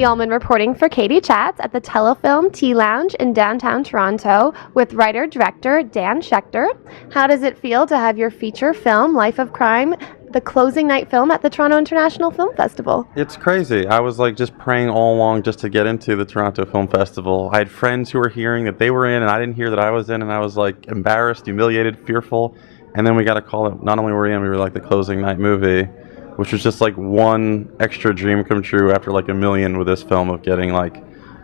Katie Uhlmann reporting for Katie Chats at the Telefilm Tea Lounge in downtown Toronto with writer-director Dan Schechter. How does it feel to have your feature film, Life of Crime, the closing night film at the Toronto International Film Festival? It's crazy. I was like just praying all along just to get into the Toronto Film Festival. I had friends who were hearing that they were in and I didn't hear that I was in, and I was like embarrassed, humiliated, fearful. And then we got a call that not only were we in, we were like the closing night movie, which was just like one extra dream come true after like a million with this film of getting like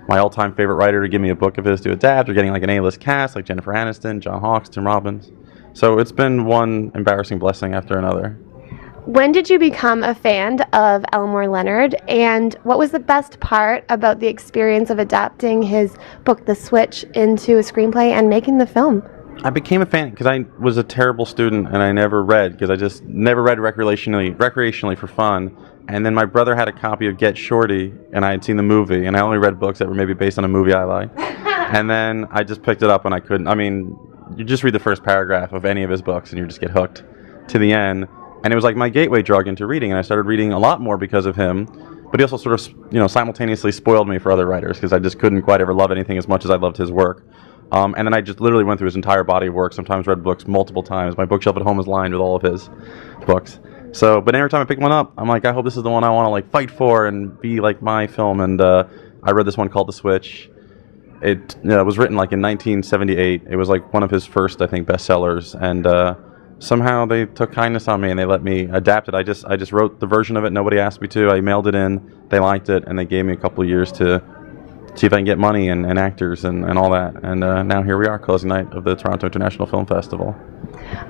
my all-time favorite writer to give me a book of his to adapt, or getting like an A-list cast like Jennifer Aniston, John Hawkes, Tim Robbins. So it's been one embarrassing blessing after another. When did you become a fan of Elmore Leonard, and what was the best part about the experience of adapting his book, The Switch, into a screenplay and making the film? I became a fan because I was a terrible student and I never read, because I just never read recreationally for fun. And then my brother had a copy of Get Shorty and I had seen the movie, and I only read books that were maybe based on a movie I liked. And then I just picked it up and I couldn't. I mean, you just read the first paragraph of any of his books and you just get hooked to the end. And it was like my gateway drug into reading, and I started reading a lot more because of him. But he also sort of, simultaneously spoiled me for other writers, because I just couldn't quite ever love anything as much as I loved his work. And then I just literally went through his entire body of work, sometimes read books multiple times. My bookshelf at home is lined with all of his books. So, but every time I pick one up, I'm like, I hope this is the one I want to like fight for and be like my film. And I read this one called The Switch. It was written like in 1978. It was like one of his first, I think, bestsellers. And somehow they took kindness on me and they let me adapt it. I just wrote the version of it. Nobody asked me to. I mailed it in. They liked it, and they gave me a couple of years to see if I can get money and actors and all that. And now here we are, closing night of the Toronto International Film Festival.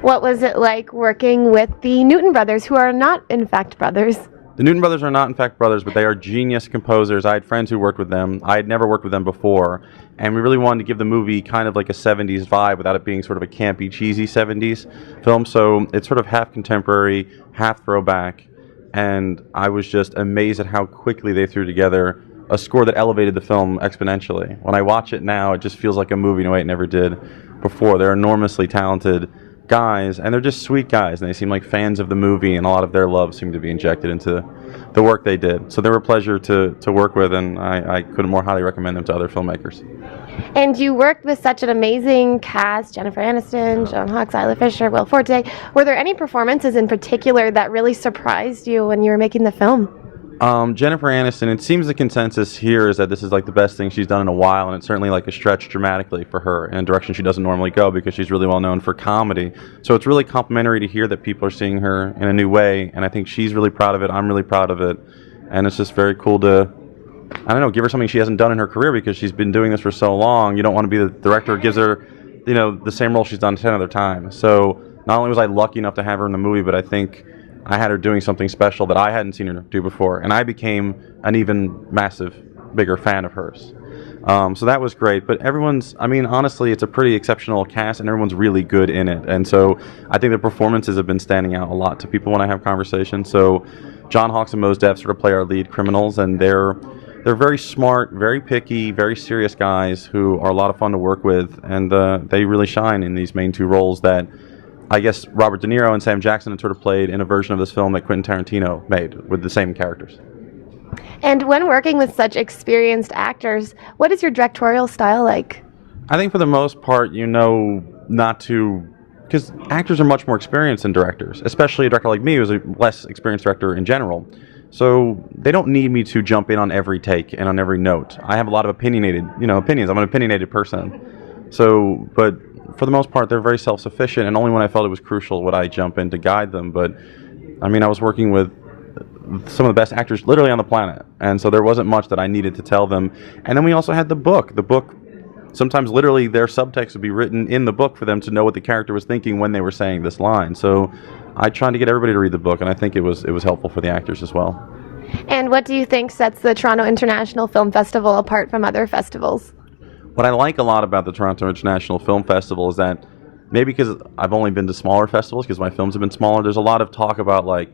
What was it like working with the Newton brothers, who are not, in fact, brothers? The Newton brothers are not, in fact, brothers, but they are genius composers. I had friends who worked with them. I had never worked with them before. And we really wanted to give the movie kind of like a 70s vibe without it being sort of a campy, cheesy 70s film. So it's sort of half contemporary, half throwback. And I was just amazed at how quickly they threw together a score that elevated the film exponentially. When I watch it now, it just feels like a movie in a way it never did before. They're enormously talented guys, and they're just sweet guys, and they seem like fans of the movie, and a lot of their love seemed to be injected into the work they did. So they were a pleasure to work with, and I couldn't more highly recommend them to other filmmakers. And you worked with such an amazing cast: Jennifer Aniston, John Hawkes, Isla Fisher, Will Forte. Were there any performances in particular that really surprised you when you were making the film? Jennifer Aniston, it seems the consensus here is that this is like the best thing she's done in a while, and it's certainly like a stretch dramatically for her in a direction she doesn't normally go, because she's really well known for comedy. So it's really complimentary to hear that people are seeing her in a new way, and I think she's really proud of it. I'm really proud of it, and it's just very cool to, I don't know, give her something she hasn't done in her career, because she's been doing this for so long. You don't want to be the director who gives her, the same role she's done 10 other times. So not only was I lucky enough to have her in the movie, but I think I had her doing something special that I hadn't seen her do before, and I became an even bigger fan of hers. So that was great. But honestly, it's a pretty exceptional cast, and everyone's really good in it. And so I think the performances have been standing out a lot to people when I have conversations. So John Hawkes and Mos Def sort of play our lead criminals, and they're very smart, very picky, very serious guys who are a lot of fun to work with, and they really shine in these main two roles that I guess Robert De Niro and Sam Jackson had sort of played in a version of this film that Quentin Tarantino made with the same characters. And when working with such experienced actors, what is your directorial style like? I think for the most part, not to, because actors are much more experienced than directors, especially a director like me who's a less experienced director in general. So they don't need me to jump in on every take and on every note. I have a lot of opinions. I'm an opinionated person. So, but for the most part, they're very self-sufficient, and only when I felt it was crucial would I jump in to guide them. But I was working with some of the best actors literally on the planet, and so there wasn't much that I needed to tell them. And then we also had the book. Sometimes literally their subtext would be written in the book for them to know what the character was thinking when they were saying this line. So I tried to get everybody to read the book, and I think it was helpful for the actors as well. And what do you think sets the Toronto International Film Festival apart from other festivals? What I like a lot about the Toronto International Film Festival is that, maybe because I've only been to smaller festivals, because my films have been smaller, there's a lot of talk about like,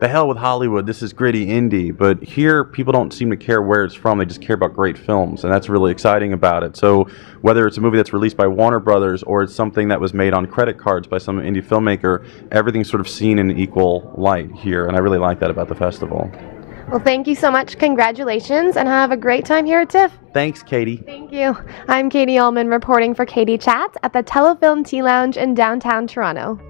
the hell with Hollywood, this is gritty indie. But here, people don't seem to care where it's from, they just care about great films, and that's really exciting about it. So whether it's a movie that's released by Warner Brothers, or it's something that was made on credit cards by some indie filmmaker, everything's sort of seen in equal light here, and I really like that about the festival. Well, thank you so much. Congratulations, and have a great time here at TIFF. Thanks, Katie. Thank you. I'm Katie Uhlmann reporting for Katie Chats at the Telefilm Tea Lounge in downtown Toronto.